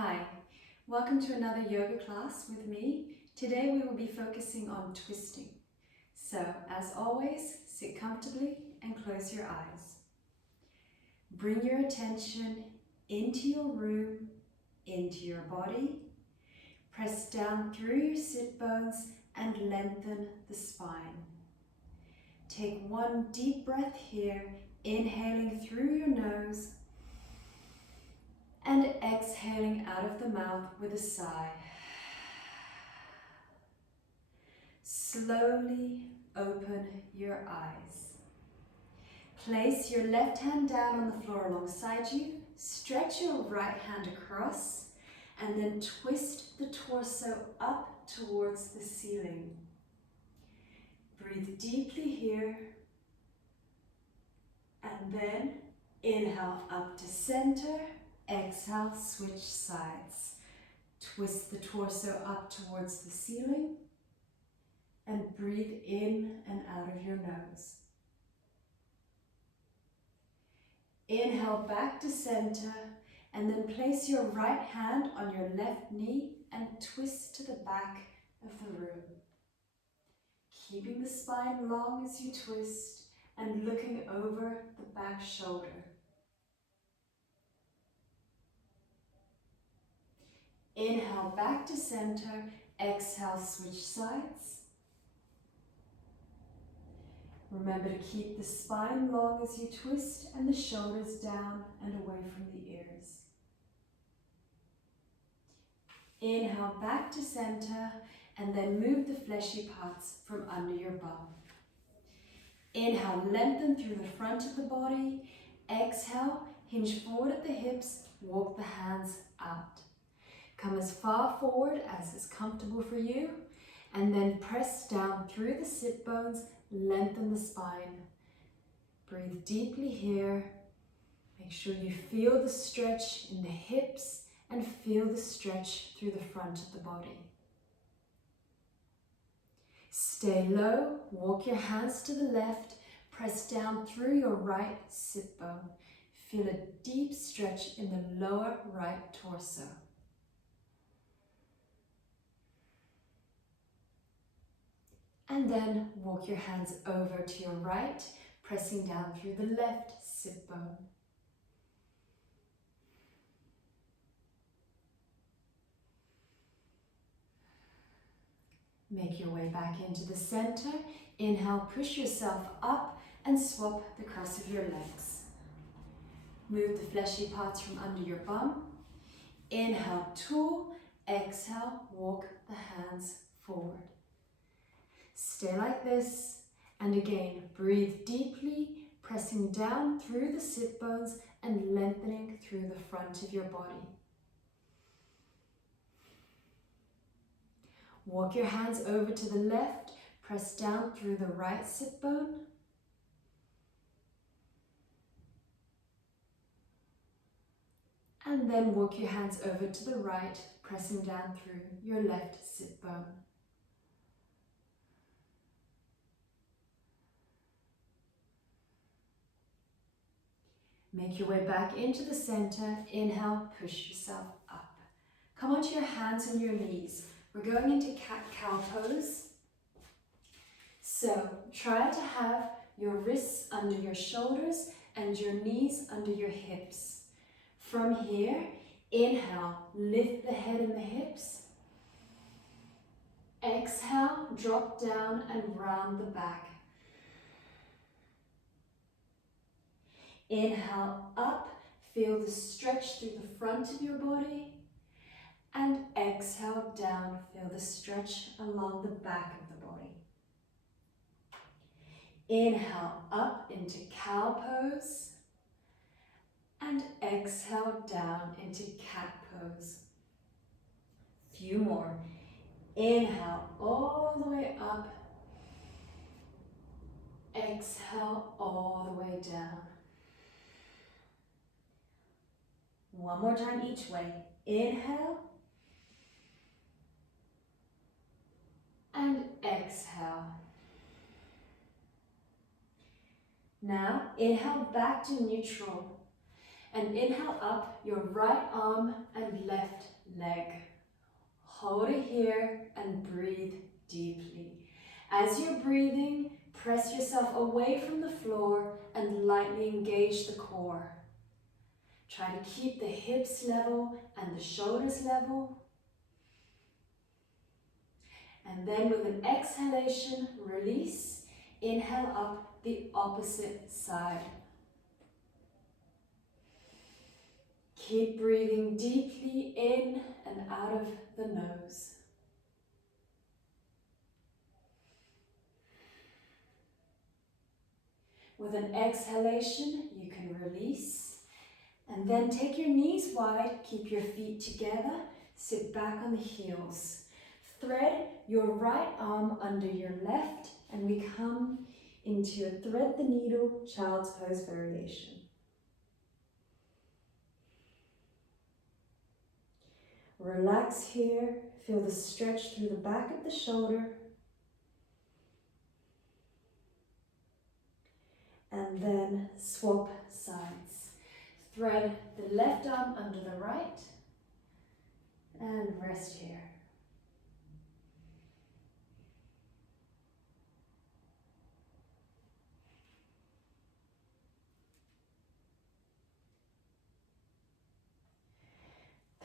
Hi, welcome to another yoga class with me. Today we will be focusing on twisting. So, as always, sit comfortably and close your eyes. Bring your attention into your room, into your body. Press down through your sit bones and lengthen the spine. Take one deep breath here, inhaling through your nose and exhaling out of the mouth with a sigh. Slowly open your eyes. Place your left hand down on the floor alongside you. Stretch your right hand across and then twist the torso up towards the ceiling. Breathe deeply here and then inhale up to center. Exhale, switch sides. Twist the torso up towards the ceiling and breathe in and out of your nose. Inhale back to center and then place your right hand on your left knee and twist to the back of the room. Keeping the spine long as you twist and looking over the back shoulder. Inhale back to center, exhale, switch sides. Remember to keep the spine long as you twist and the shoulders down and away from the ears. Inhale back to center and then move the fleshy parts from under your bum. Inhale, lengthen through the front of the body. Exhale, hinge forward at the hips, walk the hands out. Come as far forward as is comfortable for you, and then press down through the sit bones, lengthen the spine. Breathe deeply here. Make sure you feel the stretch in the hips and feel the stretch through the front of the body. Stay low, walk your hands to the left, press down through your right sit bone. Feel a deep stretch in the lower right torso. And then walk your hands over to your right, pressing down through the left sit bone. Make your way back into the center. Inhale, push yourself up and swap the cross of your legs. Move the fleshy parts from under your bum. Inhale, tool. Exhale, walk the hands forward. Stay like this, and again, breathe deeply, pressing down through the sit bones and lengthening through the front of your body. Walk your hands over to the left, press down through the right sit bone. And then walk your hands over to the right, pressing down through your left sit bone. Make your way back into the center. Inhale, push yourself up. Come onto your hands and your knees. We're going into cat-cow pose. So try to have your wrists under your shoulders and your knees under your hips. From here, inhale, lift the head and the hips. Exhale, drop down and round the back. Inhale up, feel the stretch through the front of your body. And exhale down, feel the stretch along the back of the body. Inhale up into cow pose. And exhale down into cat pose. Few more. Inhale all the way up. Exhale all the way down. One more time each way. Inhale. And exhale. Now inhale back to neutral. And inhale up your right arm and left leg. Hold it here and breathe deeply. As you're breathing, press yourself away from the floor and lightly engage the core. Try to keep the hips level and the shoulders level. And then with an exhalation, release. Inhale up the opposite side. Keep breathing deeply in and out of the nose. With an exhalation, you can release. And then take your knees wide, keep your feet together, sit back on the heels. Thread your right arm under your left, and we come into a thread the needle child's pose variation. Relax here, feel the stretch through the back of the shoulder. And then swap sides. Thread the left arm under the right and rest here.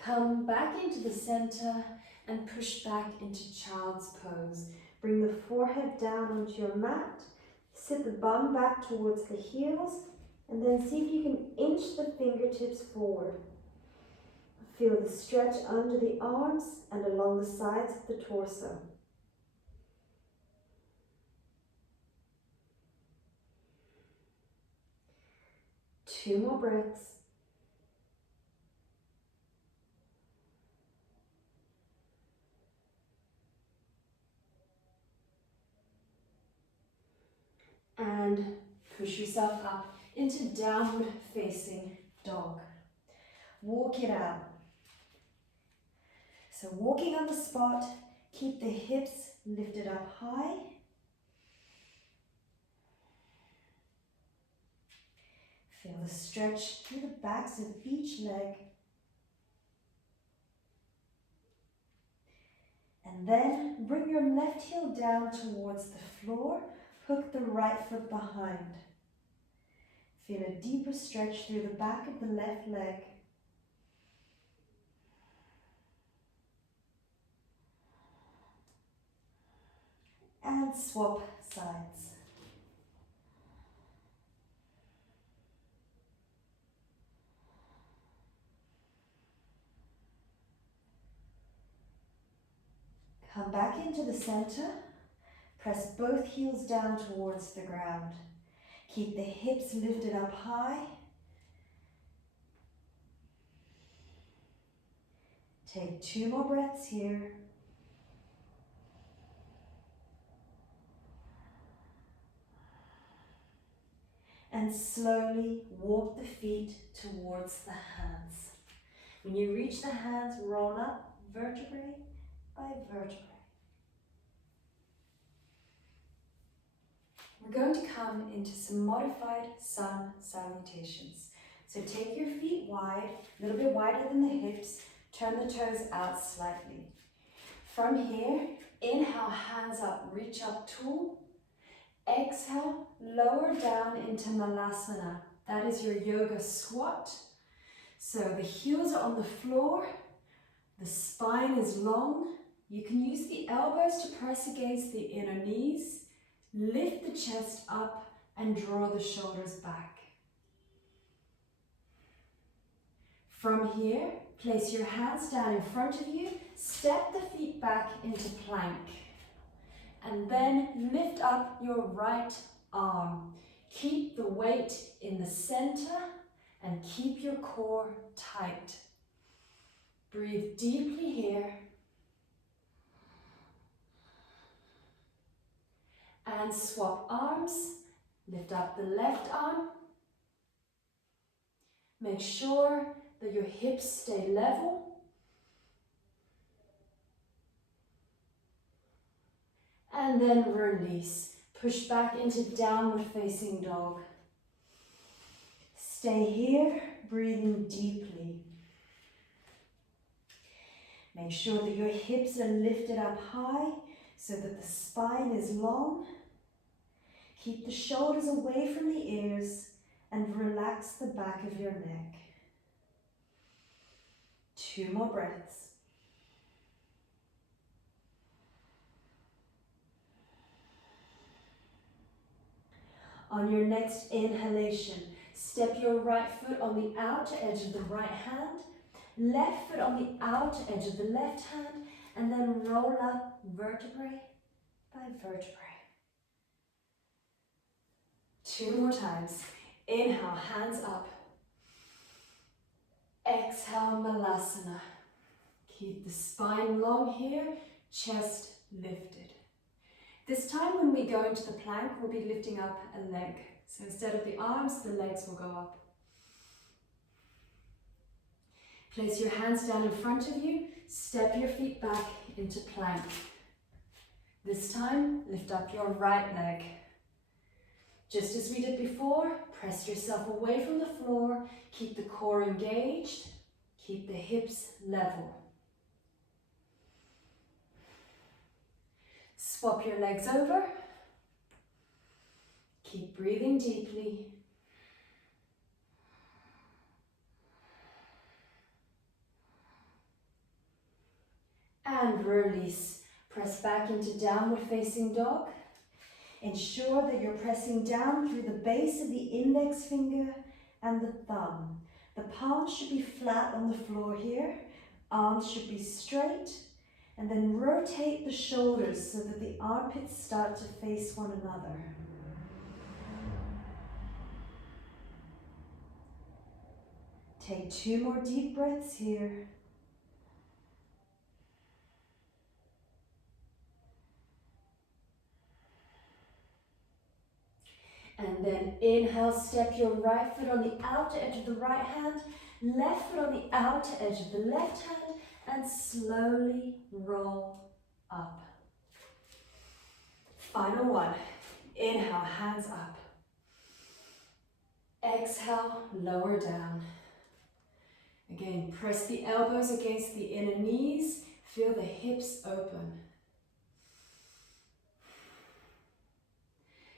Come back into the center and push back into child's pose. Bring the forehead down onto your mat. Sit the bum back towards the heels, and then see if you can inch the fingertips forward. Feel the stretch under the arms and along the sides of the torso. Two more breaths. And push yourself up into downward facing dog. Walk it out. So walking on the spot, keep the hips lifted up high. Feel the stretch through the backs of each leg. And then bring your left heel down towards the floor. Hook the right foot behind. Feel a deeper stretch through the back of the left leg. And swap sides. Come back into the center. Press both heels down towards the ground. Keep the hips lifted up high. Take two more breaths here. And slowly walk the feet towards the hands. When you reach the hands, roll up vertebrae by vertebrae. We're going to come into some modified Sun Salutations. So take your feet wide, a little bit wider than the hips, turn the toes out slightly. From here, inhale, hands up, reach up tall. Exhale, lower down into Malasana. That is your yoga squat. So the heels are on the floor, the spine is long. You can use the elbows to press against the inner knees. Lift the chest up and draw the shoulders back. From here, place your hands down in front of you, step the feet back into plank. And then lift up your right arm. Keep the weight in the center and keep your core tight. Breathe deeply here. And swap arms. Lift up the left arm. Make sure that your hips stay level. And then release. Push back into downward facing dog. Stay here, breathing deeply. Make sure that your hips are lifted up high so that the spine is long. Keep the shoulders away from the ears and relax the back of your neck. 2 more breaths. On your next inhalation, step your right foot on the outer edge of the right hand, left foot on the outer edge of the left hand, and then roll up vertebrae by vertebrae. 2 more times. Inhale, hands up. Exhale, Malasana. Keep the spine long here, chest lifted. This time when we go into the plank, we'll be lifting up a leg. So instead of the arms, the legs will go up. Place your hands down in front of you, step your feet back into plank. This time, lift up your right leg. Just as we did before, press yourself away from the floor, keep the core engaged, keep the hips level. Swap your legs over. Keep breathing deeply. And release. Press back into downward facing dog. Ensure that you're pressing down through the base of the index finger and the thumb. The palms should be flat on the floor here. Arms should be straight. And then rotate the shoulders so that the armpits start to face one another. Take 2 more deep breaths here. And then inhale, step your right foot on the outer edge of the right hand, left foot on the outer edge of the left hand, and slowly roll up. Final one. Inhale, hands up. Exhale, lower down. Again, press the elbows against the inner knees. Feel the hips open.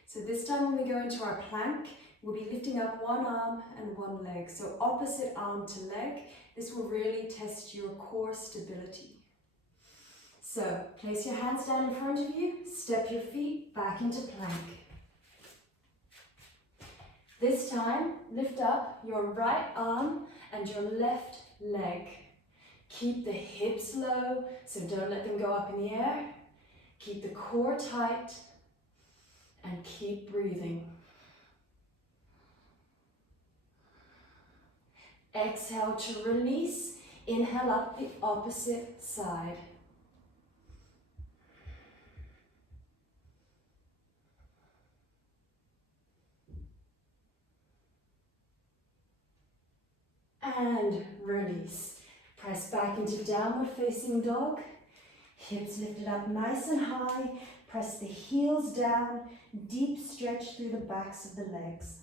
So this time when we go into our plank, we'll be lifting up one arm and one leg. So opposite arm to leg. This will really test your core stability. So place your hands down in front of you, step your feet back into plank. This time, lift up your right arm and your left leg. Keep the hips low, so don't let them go up in the air. Keep the core tight and keep breathing. Exhale to release. Inhale up the opposite side. And release. Press back into downward facing dog. Hips lifted up nice and high. Press the heels down. Deep stretch through the backs of the legs.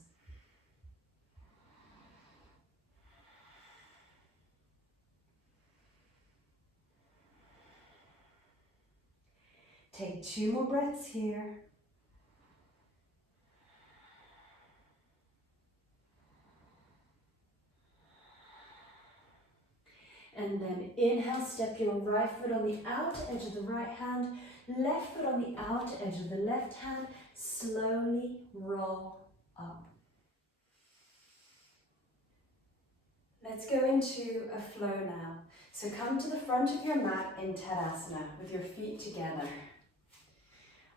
Take 2 more breaths here. And then inhale, step your right foot on the outer edge of the right hand, left foot on the outer edge of the left hand, slowly roll up. Let's go into a flow now. So come to the front of your mat in Tadasana with your feet together.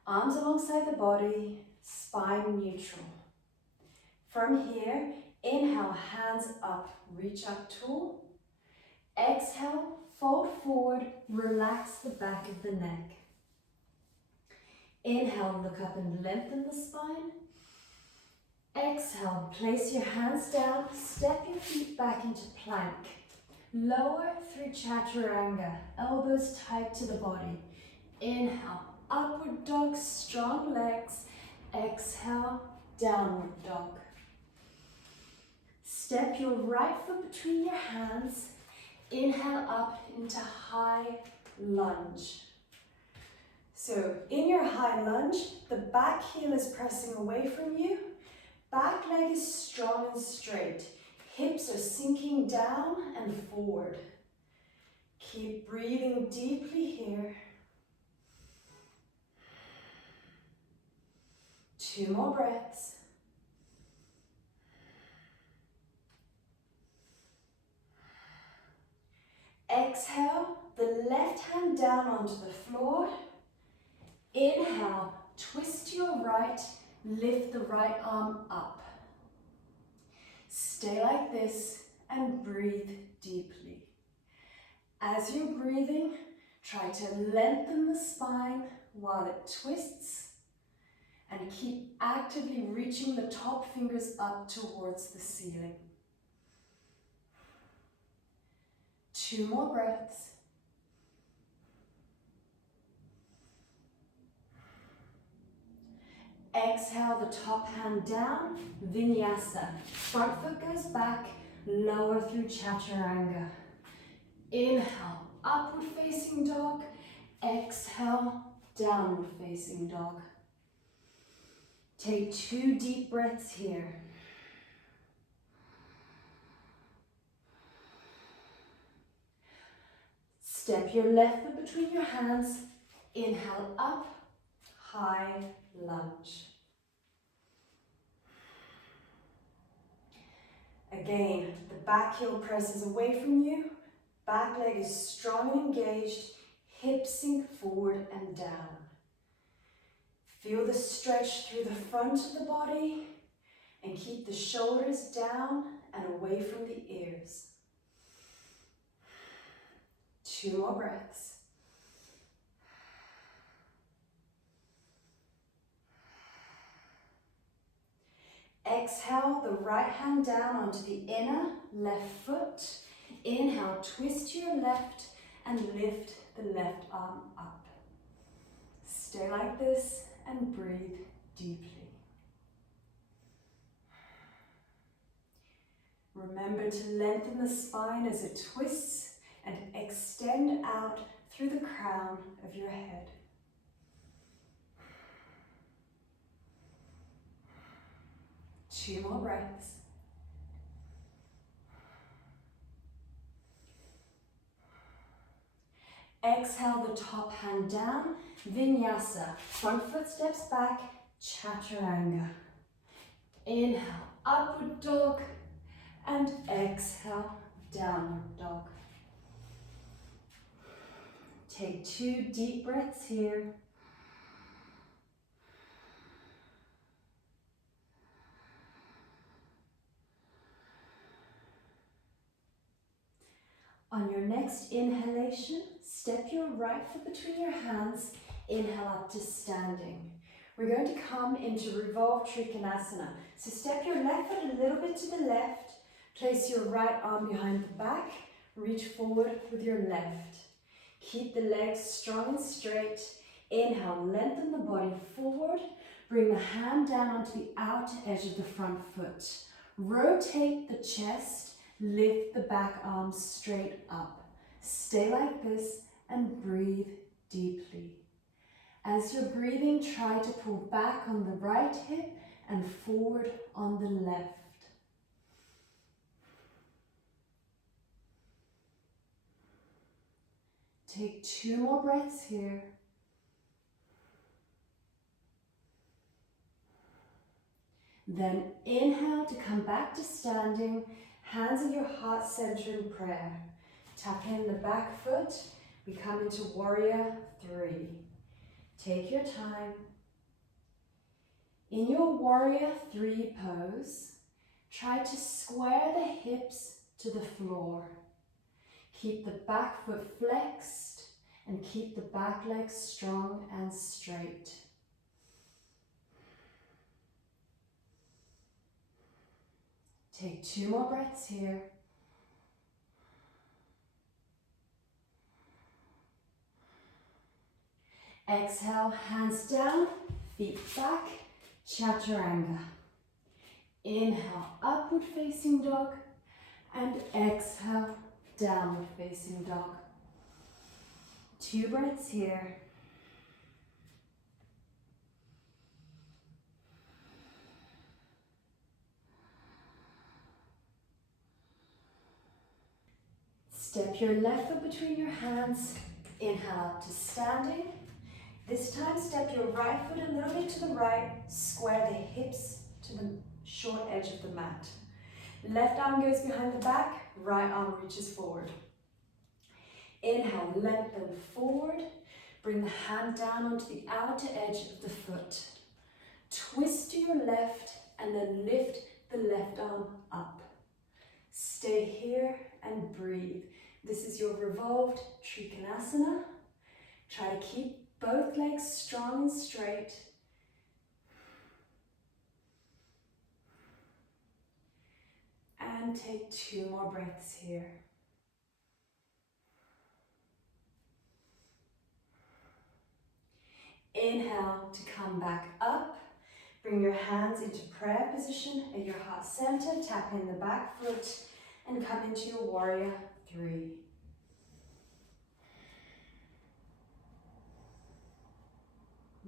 Arms alongside the body, spine neutral. From here, inhale, hands up, reach up tall. Exhale, fold forward, relax the back of the neck. Inhale, look up and lengthen the spine. Exhale, place your hands down, step your feet back into plank. Lower through Chaturanga, elbows tight to the body. Inhale, upward dog, strong legs. Exhale, downward dog. Step your right foot between your hands. Inhale up into high lunge. So in your high lunge, the back heel is pressing away from you. Back leg is strong and straight. Hips are sinking down and forward. Keep breathing deeply here. 2 more breaths. Exhale, the left hand down onto the floor. Inhale, twist to your right, lift the right arm up. Stay like this and breathe deeply. As you're breathing, try to lengthen the spine while it twists and keep actively reaching the top fingers up towards the ceiling. 2 more breaths. Exhale, the top hand down, Vinyasa. Front foot goes back, lower through Chaturanga. Inhale, upward facing dog. Exhale, downward facing dog. Take 2 deep breaths here. Step your left foot between your hands. Inhale up, high lunge. Again, the back heel presses away from you. Back leg is strong and engaged. Hips sink forward and down. Feel the stretch through the front of the body and keep the shoulders down and away from the ears. 2 more breaths. Exhale, the right hand down onto the inner left foot. Inhale, twist to your left and lift the left arm up. Stay like this and breathe deeply. Remember to lengthen the spine as it twists and extend out through the crown of your head. Two more breaths. Exhale, the top hand down, Vinyasa. Front foot steps back, Chaturanga. Inhale, upward dog, and exhale, downward dog. Take 2 deep breaths here. On your next inhalation, step your right foot between your hands, inhale up to standing. We're going to come into Revolved Trikonasana. So step your left foot a little bit to the left, place your right arm behind the back, reach forward with your left. Keep the legs strong and straight. Inhale, lengthen the body forward, bring the hand down onto the outer edge of the front foot. Rotate the chest. Lift the back arm straight up. Stay like this and breathe deeply. As you're breathing, try to pull back on the right hip and forward on the left. Take 2 more breaths here. Then inhale to come back to standing. Hands in your heart center in prayer. Tuck in the back foot. We come into Warrior 3. Take your time. In your Warrior 3 pose, try to square the hips to the floor. Keep the back foot flexed and keep the back leg strong and straight. Take 2 more breaths here. Exhale, hands down, feet back, Chaturanga. Inhale, upward facing dog, and exhale, downward facing dog. 2 breaths here. Step your left foot between your hands. Inhale up to standing. This time, step your right foot a little bit to the right. Square the hips to the short edge of the mat. Left arm goes behind the back. Right arm reaches forward. Inhale, lengthen forward. Bring the hand down onto the outer edge of the foot. Twist to your left and then lift the left arm up. Stay here and breathe. This is your revolved Trikonasana. Try to keep both legs strong and straight. And take 2 more breaths here. Inhale to come back up. Bring your hands into prayer position at your heart center. Tap in the back foot and come into your warrior 3.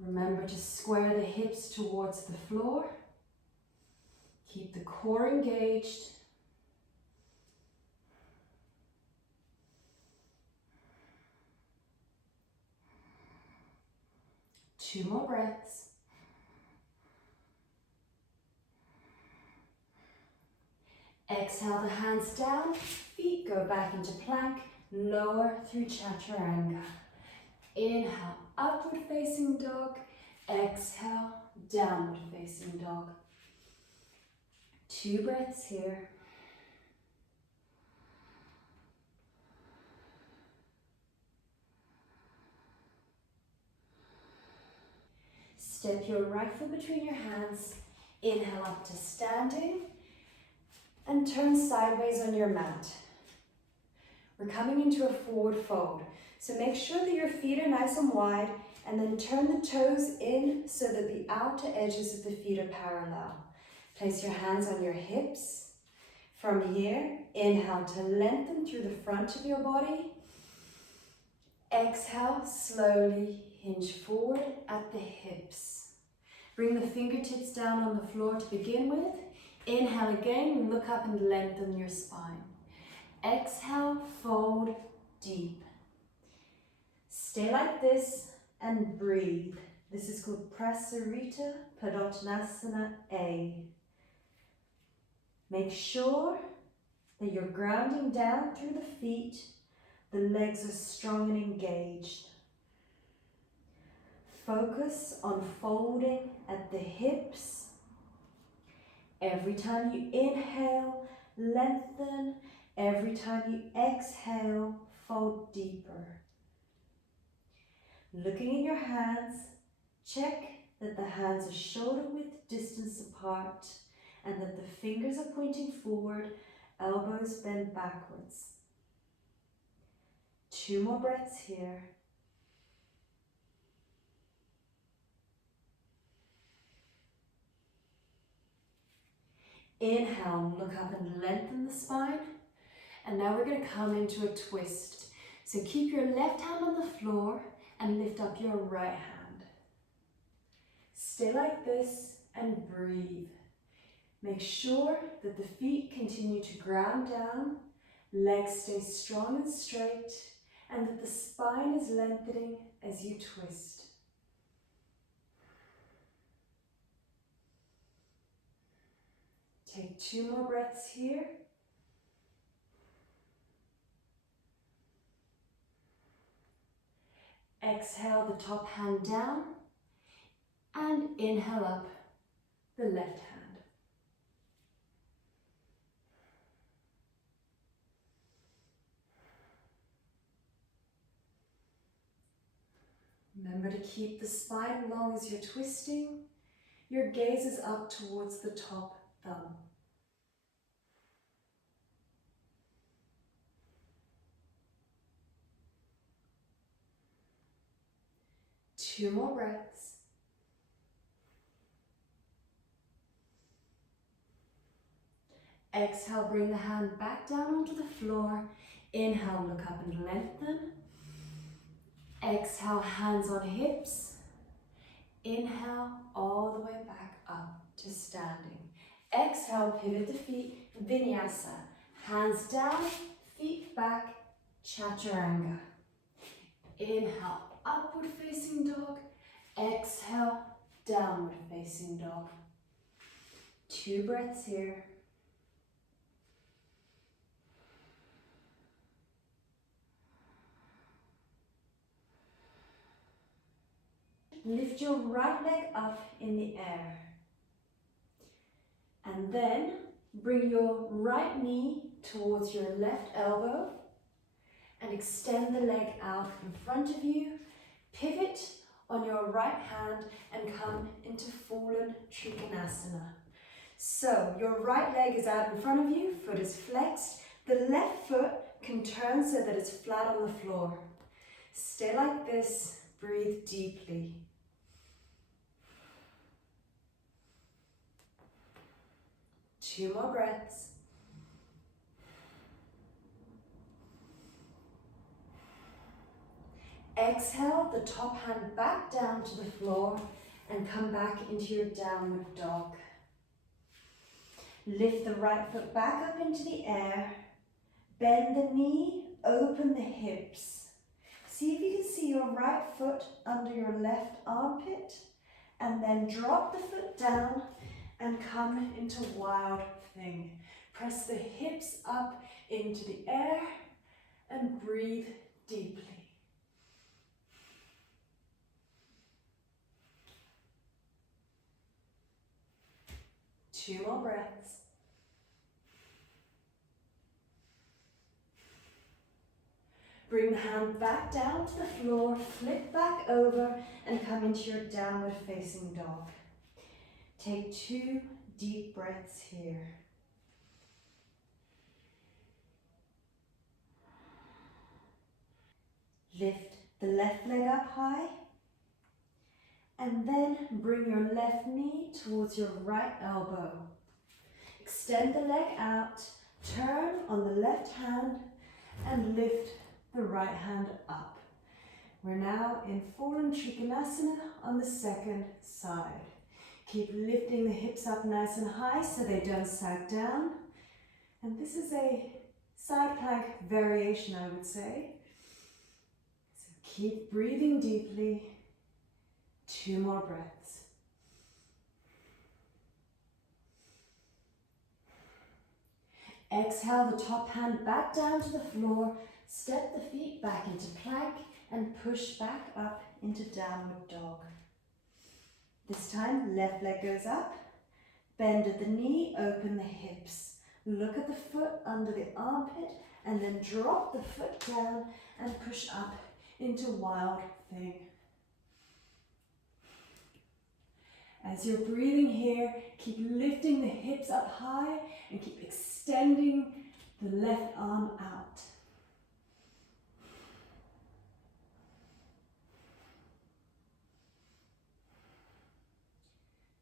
Remember to square the hips towards the floor. Keep the core engaged. Two more breaths. Exhale the hands down, feet go back into plank, lower through chaturanga. Inhale, upward facing dog. Exhale, downward facing dog. 2 breaths here. Step your right foot between your hands. Inhale up to standing and turn sideways on your mat. We're coming into a forward fold. So make sure that your feet are nice and wide and then turn the toes in so that the outer edges of the feet are parallel. Place your hands on your hips. From here, inhale to lengthen through the front of your body. Exhale, slowly hinge forward at the hips. Bring the fingertips down on the floor to begin with. Inhale again, look up and lengthen your spine. Exhale, fold deep. Stay like this and breathe. This is called Prasarita, Padottanasana A. Make sure that you're grounding down through the feet. The legs are strong and engaged. Focus on folding at the hips. Every time you inhale, lengthen. Every time you exhale, fold deeper. Looking in your hands, check that the hands are shoulder width distance apart and that the fingers are pointing forward, elbows bend backwards. 2 more breaths here. Inhale, look up and lengthen the spine. And now we're going to come into a twist. So keep your left hand on the floor and lift up your right hand. Stay like this and breathe. Make sure that the feet continue to ground down, legs stay strong and straight, and that the spine is lengthening as you twist. Take 2 more breaths here. Exhale the top hand down and inhale up the left hand. Remember to keep the spine long as you're twisting. Your gaze is up towards the top thumb. Two more breaths. Exhale, bring the hand back down onto the floor. Inhale, look up and lengthen. Exhale, hands on hips. Inhale, all the way back up to standing. Exhale, pivot the feet, Vinyasa. Hands down, feet back, Chaturanga. Inhale, upward facing dog. Exhale, downward facing dog. 2 breaths here. Lift your right leg up in the air. And then bring your right knee towards your left elbow and extend the leg out in front of you. Pivot on your right hand and come into fallen Trikonasana. So your right leg is out in front of you, foot is flexed. The left foot can turn so that it's flat on the floor. Stay like this, breathe deeply. Two more breaths. Exhale, the top hand back down to the floor and come back into your downward dog. Lift the right foot back up into the air. Bend the knee, open the hips. See if you can see your right foot under your left armpit, and then drop the foot down and come into wild thing. Press the hips up into the air and breathe deeply. Two more breaths. Bring the hand back down to the floor, flip back over and come into your downward facing dog. Take 2 deep breaths here. Lift the left leg up high and then bring your left knee towards your right elbow. Extend the leg out, turn on the left hand and lift the right hand up. We're now in fallen Trikonasana on the second side. Keep lifting the hips up nice and high so they don't sag down. And this is a side plank variation, I would say. So keep breathing deeply. 2 more breaths. Exhale the top hand back down to the floor. Step the feet back into plank and push back up into downward dog. This time, left leg goes up, bend at the knee, open the hips. Look at the foot under the armpit and then drop the foot down and push up into wild thing. As you're breathing here, keep lifting the hips up high and keep extending the left arm out.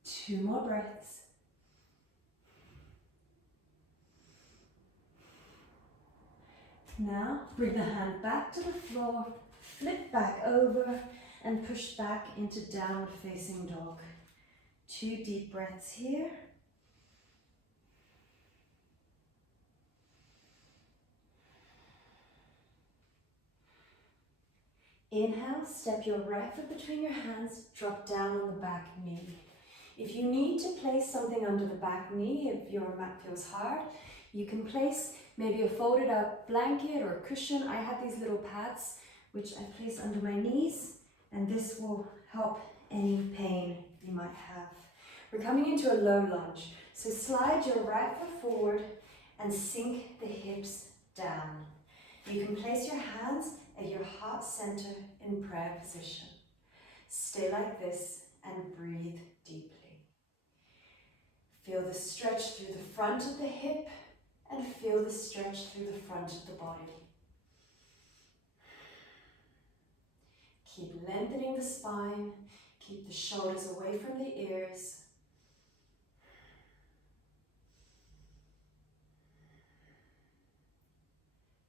Two more breaths. Now, bring the hand back to the floor, flip back over and push back into downward facing dog. 2 deep breaths here. Inhale, step your right foot between your hands, drop down on the back knee. If you need to place something under the back knee, if your mat feels hard, you can place maybe a folded up blanket or a cushion. I have these little pads which I place under my knees, and this will help any pain you might have. We're coming into a low lunge, so slide your right foot forward and sink the hips down. You can place your hands at your heart center in prayer position. Stay like this and breathe deeply. Feel the stretch through the front of the hip and feel the stretch through the front of the body. Keep lengthening the spine, keep the shoulders away from the ears.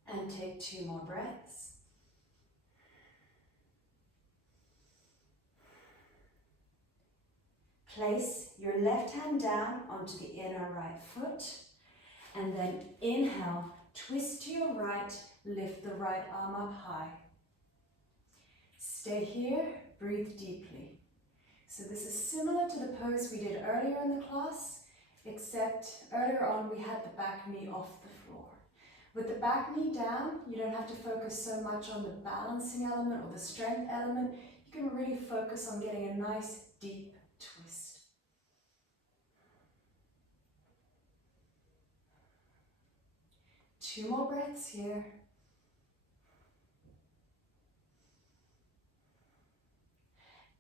And take 2 more breaths. Place your left hand down onto the inner right foot, and then inhale, twist to your right, lift the right arm up high. Stay here, breathe deeply. So this is similar to the pose we did earlier in the class, except earlier on we had the back knee off the floor. With the back knee down, you don't have to focus so much on the balancing element or the strength element. You can really focus on getting a nice deep twist. Two more breaths here.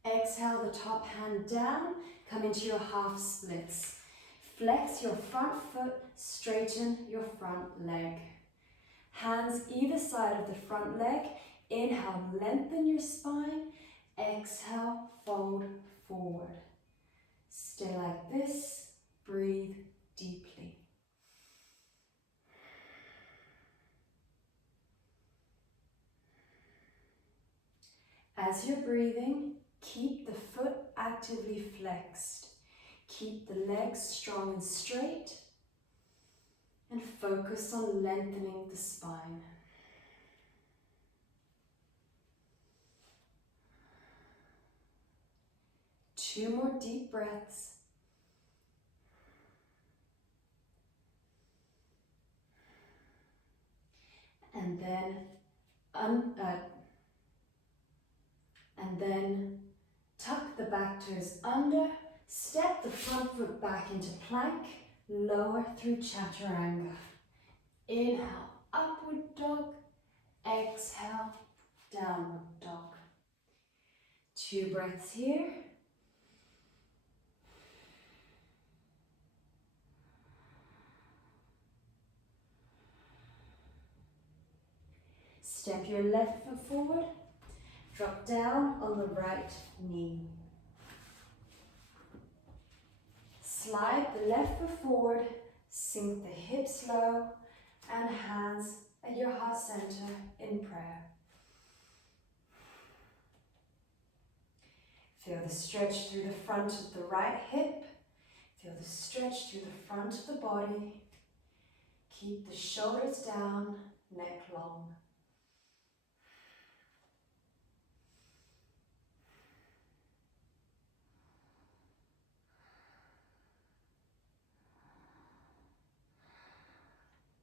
Exhale the top hand down, come into your half splits. Flex your front foot, straighten your front leg. Hands either side of the front leg. Inhale, lengthen your spine. Exhale, fold forward. Stay like this, breathe deeply. As you're breathing, keep the foot actively flexed. Keep the legs strong and straight, and focus on lengthening the spine. Two more deep breaths. And then tuck the back toes under, step the front foot back into plank, lower through chaturanga. Inhale, upward dog, exhale, downward dog. 2 breaths here. Step your left foot forward, drop down on the right knee. Slide the left foot forward, sink the hips low, and hands at your heart center in prayer. Feel the stretch through the front of the right hip. Feel the stretch through the front of the body. Keep the shoulders down, neck long.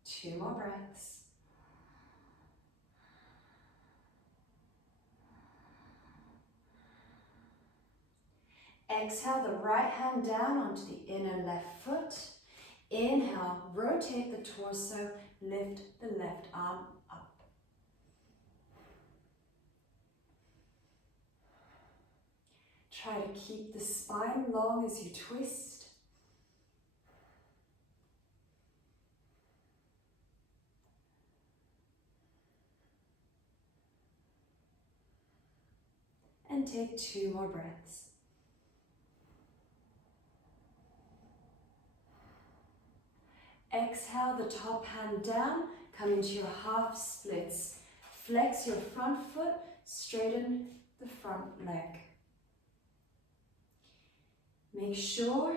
Two more breaths. Exhale the right hand down onto the inner left foot. Inhale, rotate the torso, lift the left arm up. Try to keep the spine long as you twist. And take 2 more breaths. Exhale the top hand down, come into your half splits. Flex your front foot, straighten the front leg. Make sure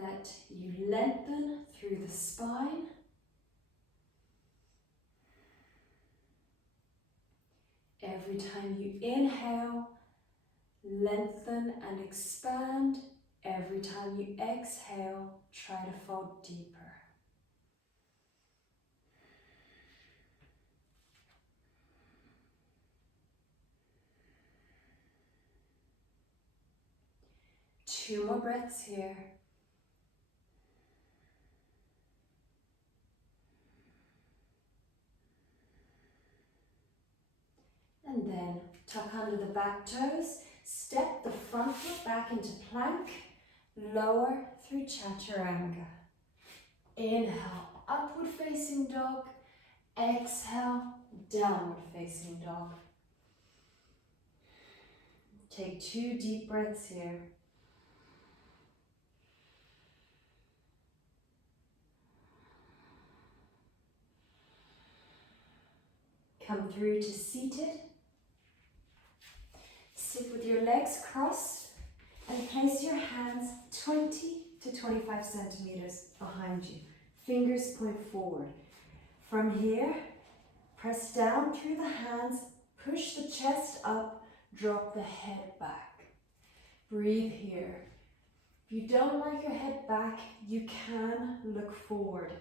that you lengthen through the spine. Every time you inhale, lengthen and expand. Every time you exhale, try to fall deeper. Two more breaths here. And then tuck under the back toes, step the front foot back into plank, lower through chaturanga. Inhale, upward facing dog. Exhale, downward facing dog. Take 2 deep breaths here. Come through to seated. Sit with your legs crossed and place your hands 20 to 25 centimeters behind you. Fingers point forward. From here, press down through the hands, push the chest up, drop the head back. Breathe here. If you don't like your head back, you can look forward.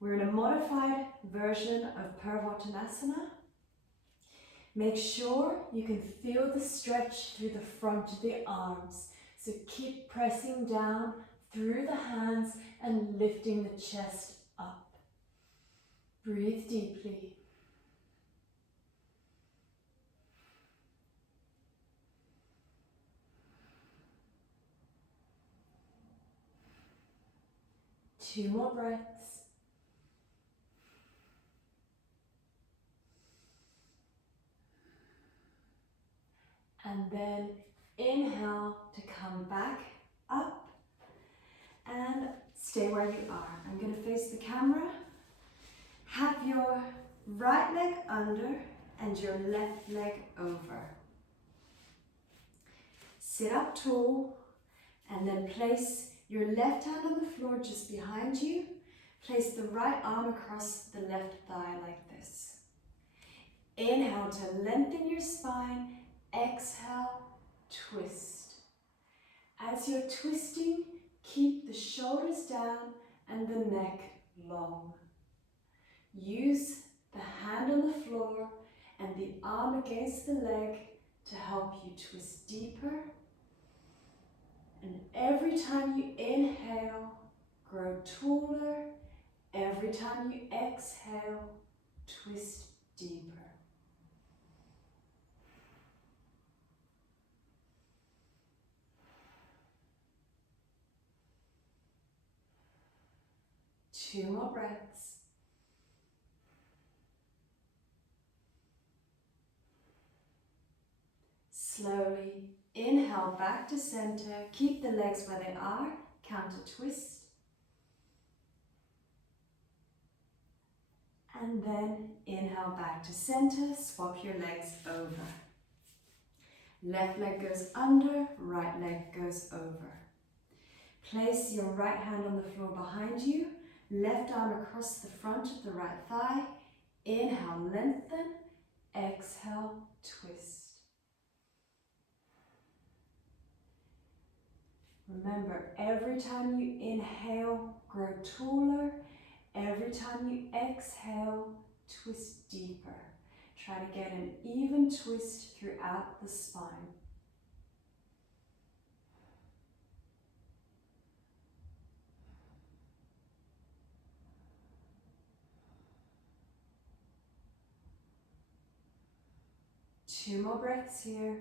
We're in a modified version of Purvottanasana. Make sure you can feel the stretch through the front of the arms. So keep pressing down through the hands and lifting the chest up. Breathe deeply. Two more breaths. And then inhale to come back up and stay where you are. I'm going to face the camera. Have your right leg under and your left leg over. Sit up tall and then place your left hand on the floor just behind you. Place the right arm across the left thigh like this. Inhale to lengthen your spine. Exhale, twist. As you're twisting, keep the shoulders down and the neck long. Use the hand on the floor and the arm against the leg to help you twist deeper. And every time you inhale, grow taller. Every time you exhale, twist deeper. Two more breaths. Slowly inhale back to center. Keep the legs where they are. Counter twist. And then inhale back to center. Swap your legs over. Left leg goes under, right leg goes over. Place your right hand on the floor behind you. Left arm across the front of the right thigh. Inhale, lengthen. Exhale, twist. Remember, every time you inhale, grow taller. Every time you exhale, twist deeper. Try to get an even twist throughout the spine. Two more breaths here.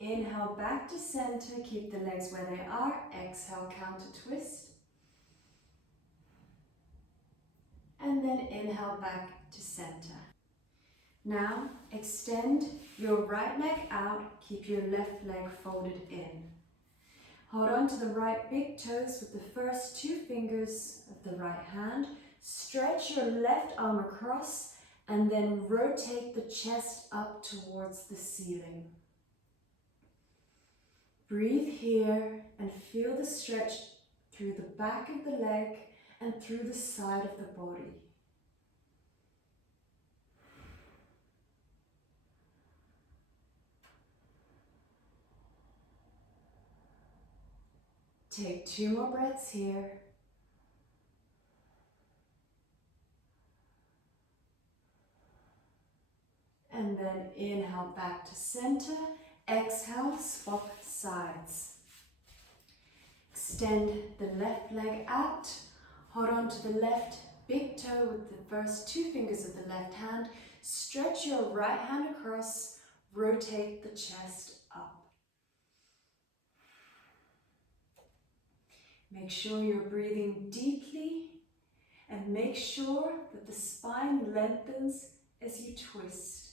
Inhale back to center, keep the legs where they are. Exhale, counter twist. And then inhale back to center. Now extend your right leg out, keep your left leg folded in. Hold on to the right big toes with the first two fingers of the right hand. Stretch your left arm across and then rotate the chest up towards the ceiling. Breathe here and feel the stretch through the back of the leg and through the side of the body. Take two more breaths here. And then inhale back to center. Exhale, swap sides. Extend the left leg out. Hold on to the left big toe with the first two fingers of the left hand. Stretch your right hand across. Rotate the chest up. Make sure you're breathing deeply and make sure that the spine lengthens as you twist.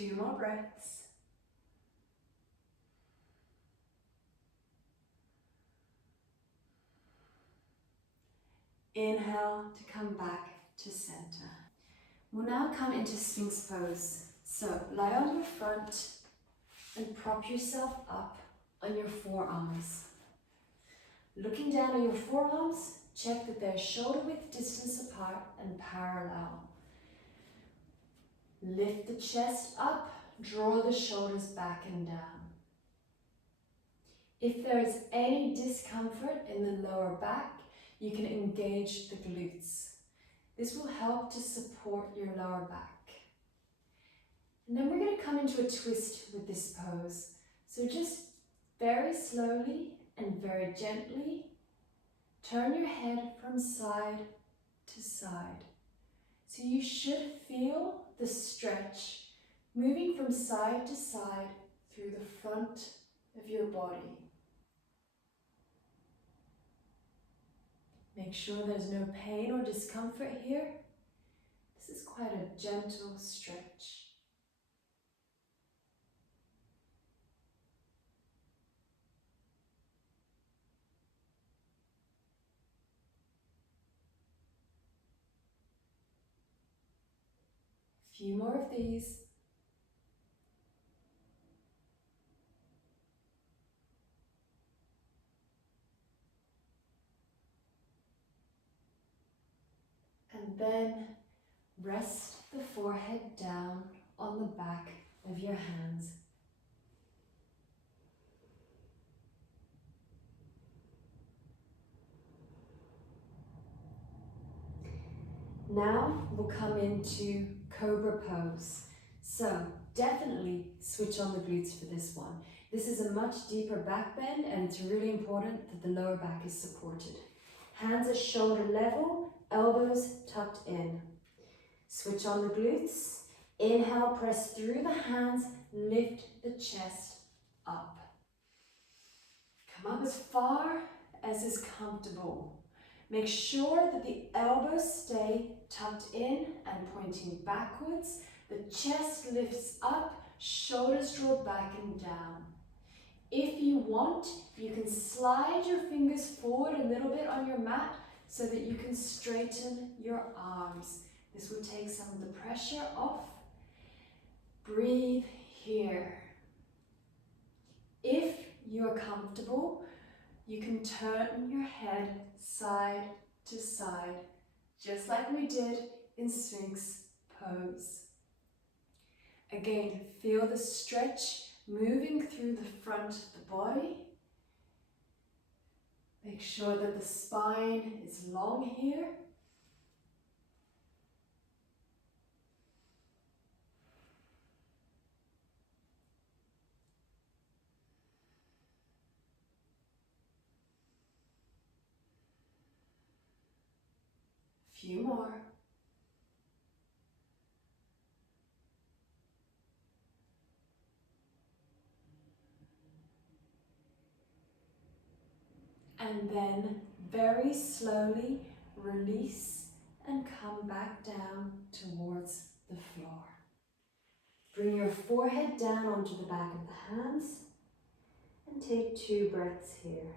2 more breaths. Inhale to come back to center. We'll now come into Sphinx Pose. So lie on your front and prop yourself up on your forearms. Looking down on your forearms, check that they're shoulder width distance apart and parallel. Lift the chest up, draw the shoulders back and down. If there is any discomfort in the lower back, you can engage the glutes. This will help to support your lower back. And then we're going to come into a twist with this pose. So just very slowly and very gently, turn your head from side to side. So you should feel the stretch moving from side to side through the front of your body. Make sure there's no pain or discomfort here. This is quite a gentle stretch. A few more of these. And then rest the forehead down on the back of your hands. Now we'll come into Cobra Pose. So definitely switch on the glutes for this one. This is a much deeper back bend and it's really important that the lower back is supported. Hands at shoulder level, elbows tucked in. Switch on the glutes. Inhale, press through the hands, lift the chest up. Come up as far as is comfortable. Make sure that the elbows stay tucked in and pointing backwards. The chest lifts up, shoulders draw back and down. If you want, you can slide your fingers forward a little bit on your mat so that you can straighten your arms. This will take some of the pressure off. Breathe here. If you're comfortable, you can turn your head side to side, just like we did in Sphinx Pose. Again, feel the stretch moving through the front of the body. Make sure that the spine is long here. Few more. And then very slowly release and come back down towards the floor. Bring your forehead down onto the back of the hands and take 2 breaths here.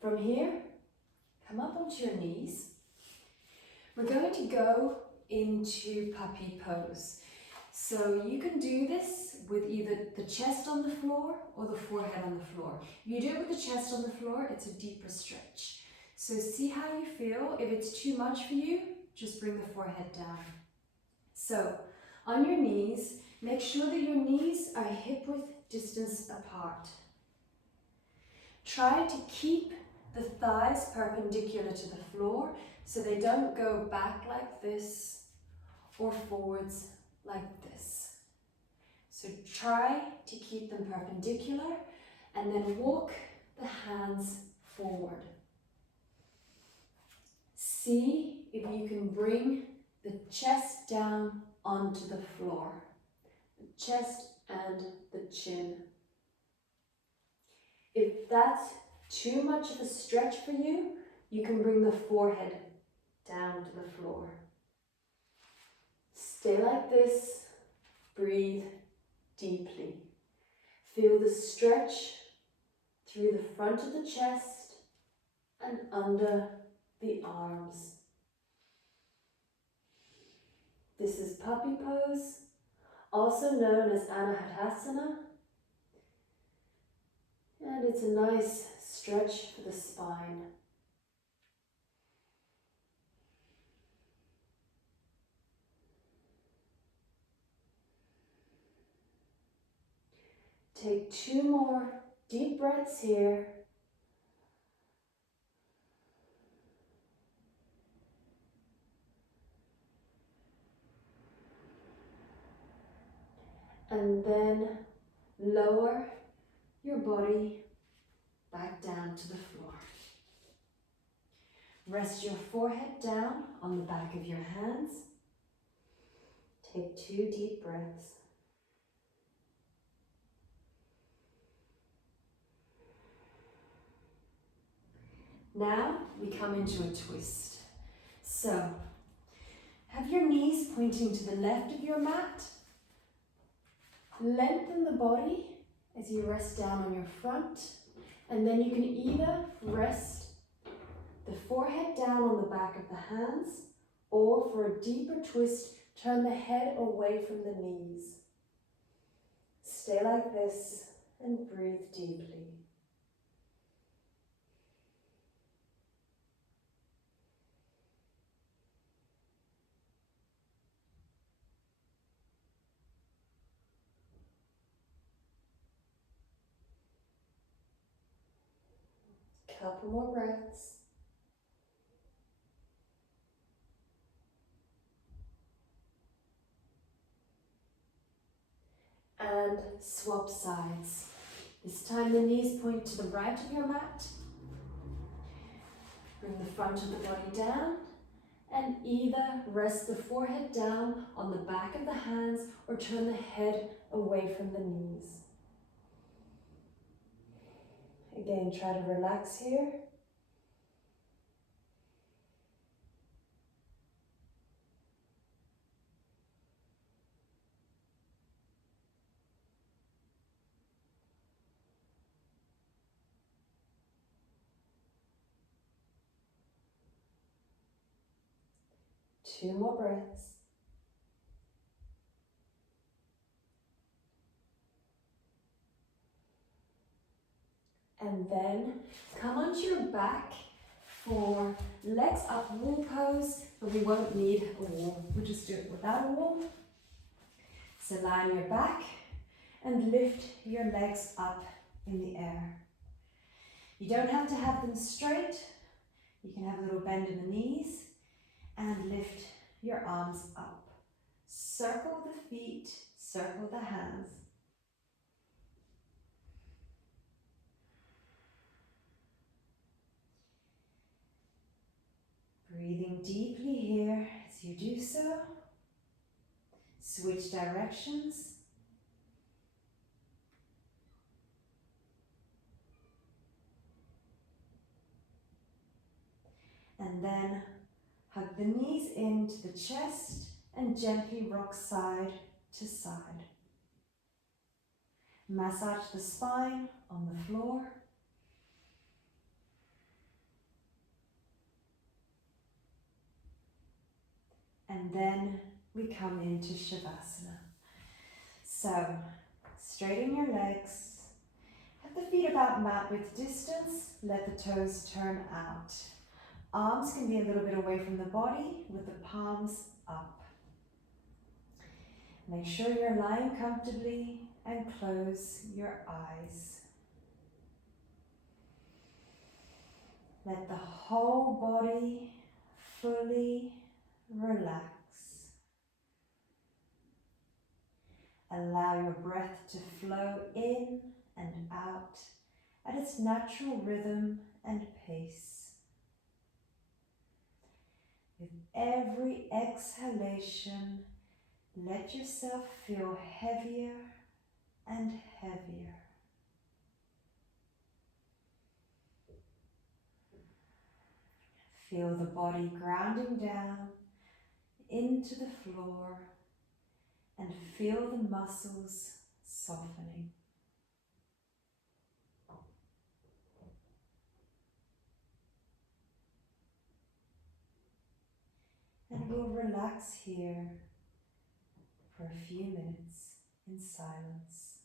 From here, come up onto your knees. We're going to go into puppy pose. So you can do this with either the chest on the floor or the forehead on the floor. If you do it with the chest on the floor, it's a deeper stretch. So see how you feel. If it's too much for you, just bring the forehead down. So on your knees, make sure that your knees are hip width distance apart. Try to keep the thighs perpendicular to the floor so they don't go back like this or forwards like this. So try to keep them perpendicular and then walk the hands forward. See if you can bring the chest down onto the floor, the chest and the chin. If that's Too much of a stretch for you, you can bring the forehead down to the floor. Stay like this, breathe deeply. Feel the stretch through the front of the chest and under the arms. This is Puppy Pose, also known as Anahadasana, and it's a nice stretch for the spine. Take 2 more deep breaths here. And then lower your body back down to the floor. Rest your forehead down on the back of your hands. Take 2 deep breaths. Now we come into a twist. So, have your knees pointing to the left of your mat. Lengthen the body as you rest down on your front, and then you can either rest the forehead down on the back of the hands, or for a deeper twist, turn the head away from the knees. Stay like this and breathe deeply. Couple more breaths. And swap sides. This time the knees point to the right of your mat. Bring the front of the body down and either rest the forehead down on the back of the hands or turn the head away from the knees. Again, try to relax here. Two more breaths. And then come onto your back for legs up wall pose, but we won't need a wall. We'll just do it without a wall. So lie on your back and lift your legs up in the air. You don't have to have them straight. You can have a little bend in the knees and lift your arms up. Circle the feet, circle the hands. Breathing deeply here as you do so. Switch directions. And then hug the knees into the chest and gently rock side to side. Massage the spine on the floor. And then we come into Savasana. So, straighten your legs. Have the feet about mat width distance. Let the toes turn out. Arms can be a little bit away from the body with the palms up. Make sure you're lying comfortably and close your eyes. Let the whole body fully relax. Allow your breath to flow in and out at its natural rhythm and pace. With every exhalation, let yourself feel heavier and heavier. Feel the body grounding down into the floor and feel the muscles softening. And we'll relax here for a few minutes in silence.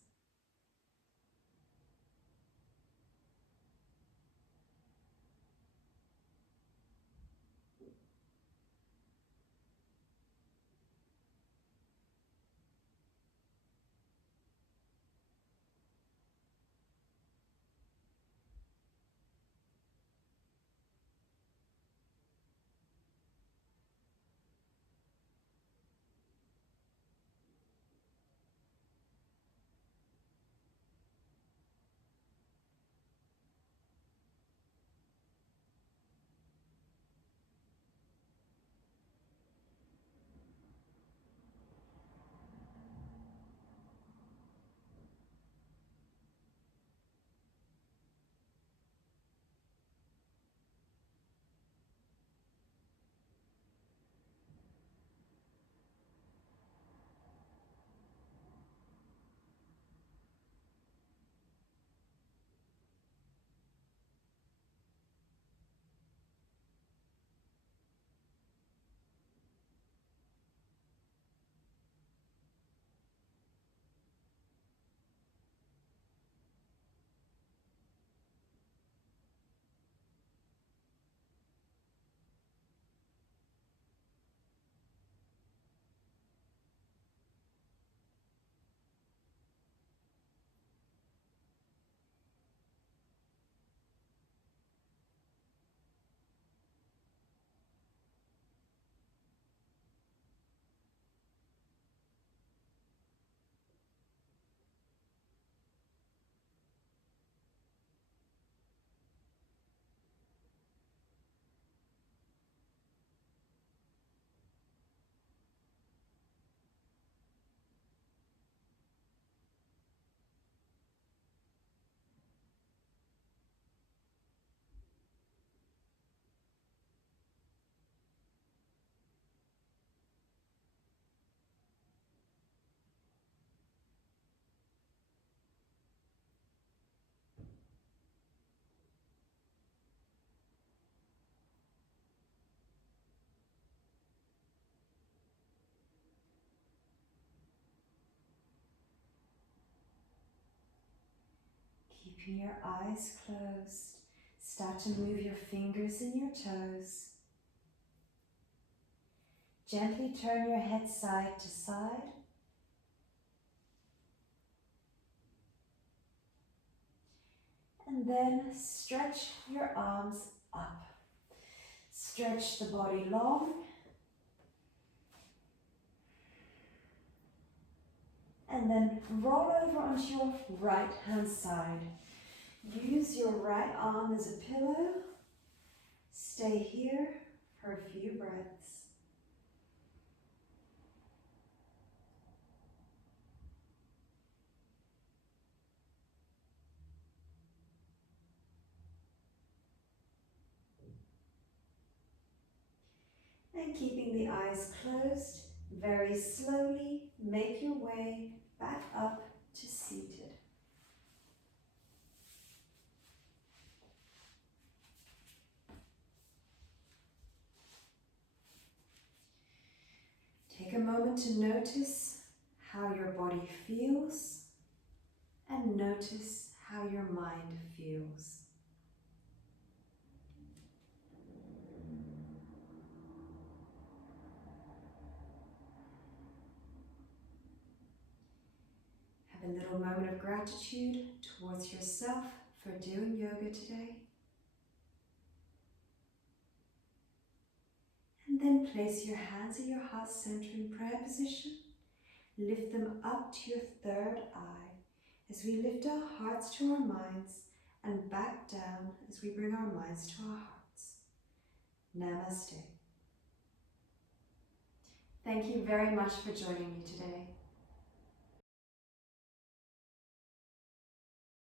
Keeping your eyes closed, start to move your fingers and your toes. Gently turn your head side to side. And then stretch your arms up. Stretch the body long. And then roll over onto your right hand side. Use your right arm as a pillow. Stay here for a few breaths. And keeping the eyes closed, very slowly make your way back up to seated. Take a moment to notice how your body feels and notice how your mind feels. Have a little moment of gratitude towards yourself for doing yoga today. And then place your hands at your heart center in prayer position. Lift them up to your third eye as we lift our hearts to our minds and back down as we bring our minds to our hearts. Namaste. Thank you very much for joining me today.